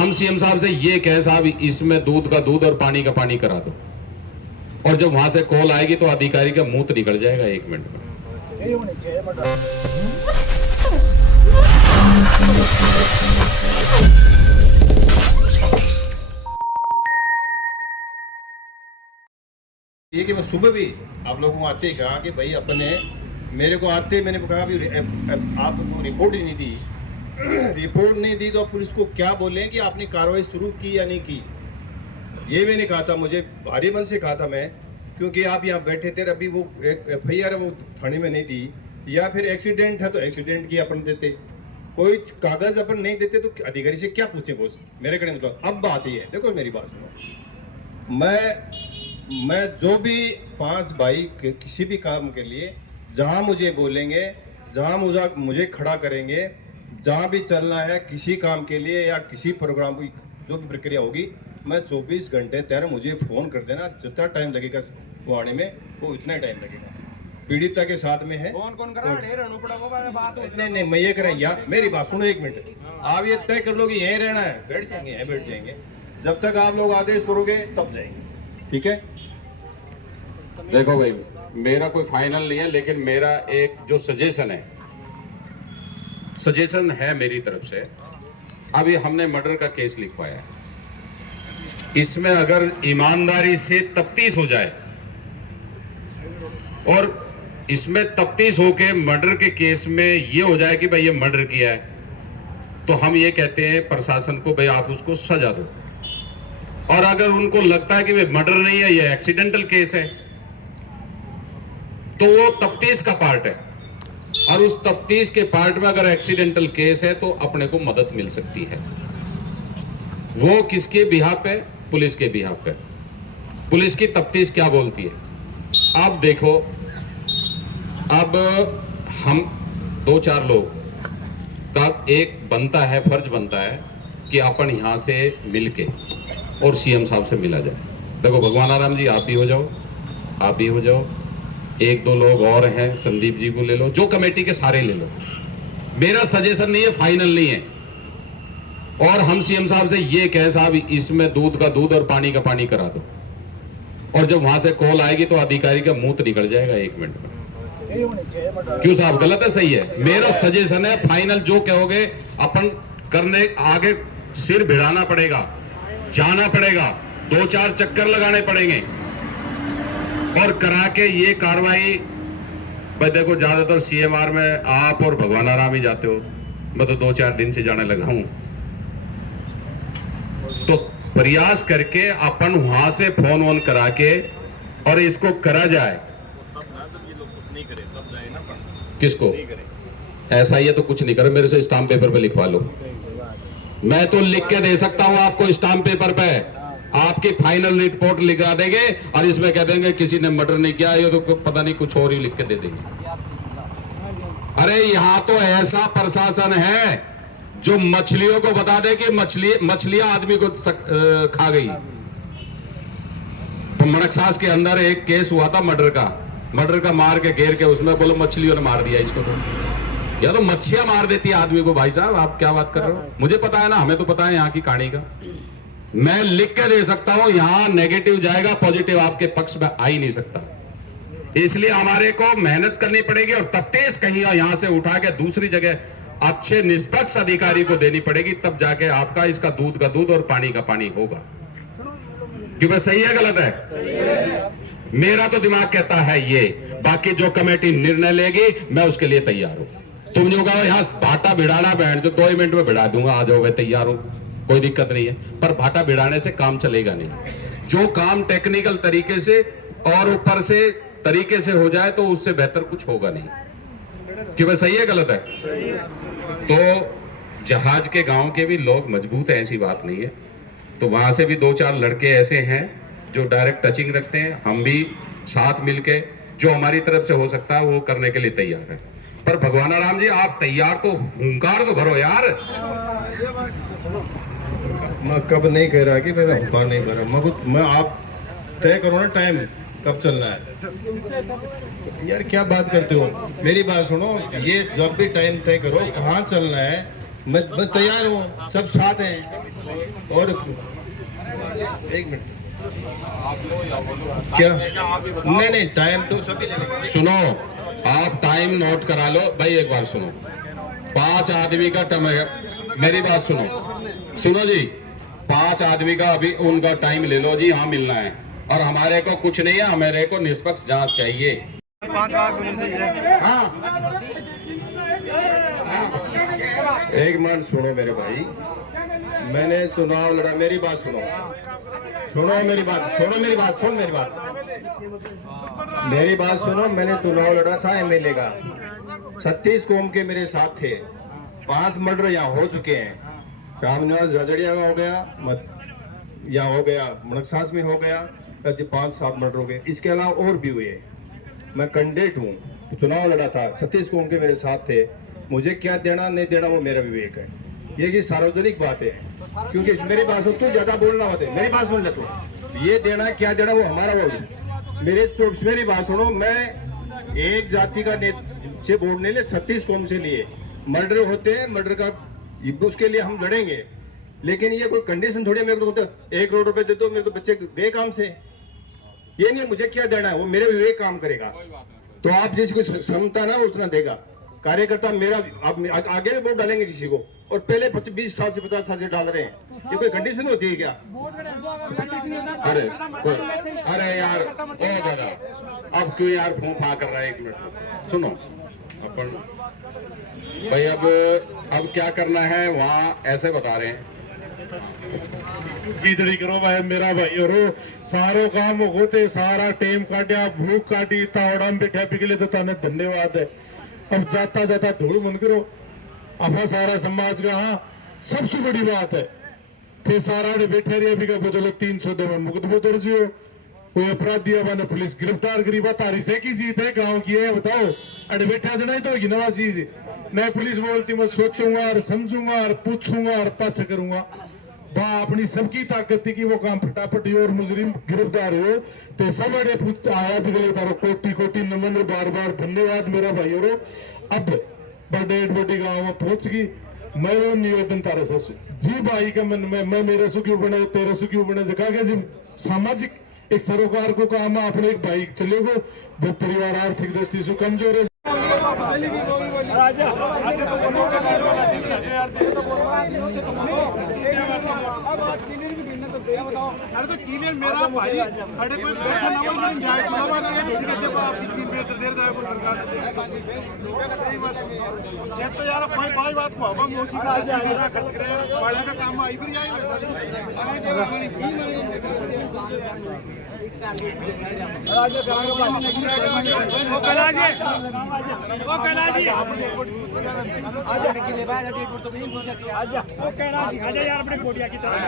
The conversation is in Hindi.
हम सीएम साहब से ये कहें साहब इसमें दूध का दूध और पानी का पानी करा दो, और जब वहां से कॉल आएगी तो अधिकारी का मुंह निकल जाएगा 1 मिनट में। ये कि मैं सुबह भी आप लोगों को आते ही कहा कि भाई अपने मेरे को आते ही मैंने कहा भी आपको रिपोर्ट ही नहीं दी रिपोर्ट नहीं दी तो पुलिस को क्या बोलें कि आपने कार्रवाई शुरू की या नहीं की। ये मैंने कहा था, मुझे भारी मन से कहा था मैं, क्योंकि आप यहाँ बैठे थे, अभी वो FIR वो थाने में नहीं दी, या फिर एक्सीडेंट है तो एक्सीडेंट की अपन देते, कोई कागज अपन नहीं देते तो अधिकारी से क्या पूछे बॉस मेरे कड़े। मतलब अब बात ही है, देखो मेरी बात सुनो, मैं जो भी 5 भाई किसी भी काम के लिए जहाँ मुझे बोलेंगे, जहाँ मुझे खड़ा करेंगे, जहाँ भी चलना है किसी काम के लिए या किसी प्रोग्राम की जो भी प्रक्रिया होगी, मैं 24 घंटे तैयार, मुझे फ़ोन कर देना, जितना टाइम लगेगा कुआने में वो इतना टाइम लगेगा। पीड़िता के साथ में है कौन करा नहीं मैं ये करें या मेरी बात सुनो 1 मिनट, आप ये तय कर लो कि यहीं रहना है, बैठ जाएंगे यहीं बैठ जाएंगे, जब तक आप लोग आदेश करोगे तब जाएंगे, ठीक है। देखो भाई, मेरा कोई फाइनल नहीं है, लेकिन मेरा एक जो सजेशन है मेरी तरफ से, अभी हमने मर्डर का केस लिखवाया है, इसमें अगर ईमानदारी से तफ्तीश हो जाए और इसमें तफ्तीश होके मर्डर के केस में ये हो जाए कि भाई ये मर्डर किया है, तो हम ये कहते हैं प्रशासन को, भाई आप उसको सजा दो। और अगर उनको लगता है कि भाई मर्डर नहीं है, ये एक्सीडेंटल केस है, तो वो तफ्तीश का पार्ट है, और उस तफ्तीश के पार्ट में अगर एक्सीडेंटल केस है तो अपने को मदद मिल सकती है। वो किसके बिहाफ पे? पुलिस के बिहाफ पे। पुलिस की तफ्तीश क्या बोलती है आप देखो। अब हम 2-4 लोग का एक बनता है, फर्ज बनता है कि अपन यहां से मिलके और सीएम साहब से मिला जाए। देखो भगवान आराम जी, आप भी हो जाओ, आप भी हो जाओ, 1-2 लोग और हैं, संदीप जी को ले लो, जो कमेटी के सारे ले लो। मेरा सजेशन नहीं है, फाइनल नहीं है, और हम सीएम साहब से ये कहें साहब इसमें दूध का दूध और पानी का पानी करा दो, और जब वहां से कॉल आएगी तो अधिकारी का मुंह निकल जाएगा 1 मिनट में। क्यों साहब, गलत है सही है? मेरा सजेशन है, फाइनल जो कहोगे अपन करने, आगे सिर भिड़ाना पड़ेगा, जाना पड़ेगा, 2-4 चक्कर लगाने पड़ेंगे और करा के ये कार्रवाई। भाई देखो, ज्यादातर CMR में आप और भगवान आराम ही जाते हो, मैं तो 2-4 दिन से जाने लगा हूं, तो प्रयास करके अपन वहां से फोन वोन करा के और इसको करा जाए। किसको? ऐसा ही है तो कुछ नहीं करे, मेरे से स्टाम्प पेपर पे लिखवा लो, मैं तो लिख के दे सकता हूं आपको स्टाम्प पेपर पे, आपकी फाइनल रिपोर्ट लिखा देंगे और इसमें कह देंगे किसी ने मर्डर नहीं किया, ये तो पता नहीं कुछ और ही लिख के दे देंगे। अरे यहाँ तो ऐसा प्रशासन है जो मछलियों को बता दे कि मछलियां आदमी को खा गई। तो मणकसास के अंदर एक केस हुआ था मर्डर का मार के घेर के, उसमें बोलो मछलियों ने मार दिया इसको, तो या तो मच्छियां मार देती है आदमी को। भाई साहब आप क्या बात कर रहे हो? मुझे पता है ना, हमें तो पता है यहाँ की कहानी का, मैं लिख के दे सकता हूं, यहां नेगेटिव जाएगा, पॉजिटिव आपके पक्ष में आ ही नहीं सकता। इसलिए हमारे को मेहनत करनी पड़ेगी और तफ्तीश कहीं यहां से उठा के दूसरी जगह अच्छे निष्पक्ष अधिकारी को देनी पड़ेगी, तब जाके आपका इसका दूध का दूध और पानी का पानी होगा। क्यों, सही है गलत है? मेरा तो दिमाग कहता है ये, बाकी जो कमेटी निर्णय लेगी मैं उसके लिए तैयार हूं। तुम जो कहो यहाँ भाटा भिड़ाना, बहन जो 2 मिनट में भिड़ा दूंगा, आ जाओ, मैं तैयार हूं, कोई दिक्कत नहीं है, पर भाटा भिड़ाने से काम चलेगा नहीं। जो काम टेक्निकल तरीके से और ऊपर से तरीके से हो जाए तो उससे बेहतर कुछ होगा नहीं। कि भाई सही है गलत है? तो जहाज के गांव के भी लोग मजबूत हैं, ऐसी बात नहीं है, तो वहां से भी 2-4 लड़के ऐसे हैं जो डायरेक्ट टचिंग रखते हैं। हम भी साथ मिलके जो हमारी तरफ से हो सकता है वो करने के लिए तैयार है। पर भगवान राम जी आप तैयार तो, हुंकार तो भरो यार। मैं कब नहीं कह रहा कि मैं हुंकार नहीं भर रहा, मैं आप तय करो ना टाइम कब चलना है। यार क्या बात करते हो, मेरी बात सुनो, ये जब भी टाइम तय करो कहाँ चलना है, मैं तैयार हूँ, सब साथ हैं। और एक मिनट क्या नहीं टाइम तो सभी ले लेंगे। सुनो, आप टाइम नोट करा लो भाई, एक बार सुनो। 5 आदमी का टर्म है, मेरी बात सुनो, सुनो जी। 5 आदमी का अभी उनका टाइम ले लो जी, हाँ मिलना है। और हमारे को कुछ नहीं है, हमारे को निष्पक्ष जांच चाहिए। हाँ एक मिनट सुनो मेरे भाई, मैंने चुनाव लड़ा, मेरी बात सुनो, सुनो मेरी बात, सुनो मेरी बात, सुन मेरी बात, मेरी बात सुनो। मैंने चुनाव लड़ा था एमएलए का, 36 कौम के मेरे साथ थे। 5 मर्डर यहाँ हो चुके हैं, रामनिवास झजड़िया में हो गया, यहाँ हो गया, मनकसास में हो गया, 5-7 मर्डर हो गए। इसके अलावा और भी हुए। मैं कैंडिडेट हूँ, चुनाव लड़ा था, 36 कौम के मेरे साथ थे। मुझे क्या देना नहीं देना वो मेरा विवेक है। ये की सार्वजनिक बात है, क्योंकि मेरी बात सुन, तू ज्यादा बोलना मत है, मेरी बात सुन ले तू। ये देना क्या देना वो हमारा वो मेरी बात सुनो। मैं एक जाति का से वोट नहीं ले, 36 कौम से लिए। मर्डर होते हैं, मर्डर का उसके लिए हम लड़ेंगे, लेकिन ये कोई कंडीशन थोड़ी है मेरे को 1 करोड़ रुपए दे दो मेरे को, बच्चे दे काम से। ये नहीं मुझे क्या देना है, वो मेरे विवेक काम करेगा। तो आप जिसको क्षमता ना उतना देगा कार्यकर्ता। मेरा आप आगे भी वोट डालेंगे किसी को, और पहले 20 साल से 50 साल से डाल रहे हैं। ये कोई कंडीशन होती है क्या? अरे यार ओ दादा, अब क्यों यार फूफा कर रहा है? 1 मिनट सुनो अपन भाई, अब क्या करना है वहाँ ऐसे बता रहे हैं। कीचड़ी करो भाई मेरा भाई, और सारो काम होते, सारा टेम काटिया, भूख काटी, तावड़ा में बैठा पिघले, तो ताने धन्यवाद है। अब जाता जाता धूल मन करो अपना सारा समाज का। हाँ सबसे बड़ी बात है थे सारा ने बैठे रहे, अभी का बदौलत 300 में मुकदमा दर्ज हो, कोई अपराधी ने पुलिस गिरफ्तार करी। तारी से की जीत है, गाँव की है बताओ। अरे बैठा से नहीं तो होगी नवा चीज। मैं पुलिस बोलती मैं सोचूंगा और समझूंगा और पूछूंगा और पाछा करूंगा। बा अपनी सबकी ताकत थी कि वो काम फटाफट हो और मुजरिम गिरफ्तार हो। तो सब अड़े आया पिघले तारो, कोटि कोटि नमन, बार बार धन्यवाद मेरा भाई। और अब बड़े बड़ी गाँव में पहुंच गई। मैं वो निवेदन तारा ससु जी भाई का मन में, मैं मेरे सु क्यों बने तेरे सु क्यों बने, जगह के जी सामाजिक एक सरोकार को काम है, अपने एक भाई चलेगो। वो परिवार आर्थिक दृष्टि से कमजोर है। अरे तो क्लियर मेरा भाई खड़े कोई बैठा ना हो, लेकिन न्याय सुनावा करके जो दिक्कत है आपकी तीन बेच दे रहा है को सरकार सेट। तो यार भाई बात को हम मोदी का खर्च करे वाले का काम आई भी जाए वो कला जी आजा यार अपने कोटिया की तरह।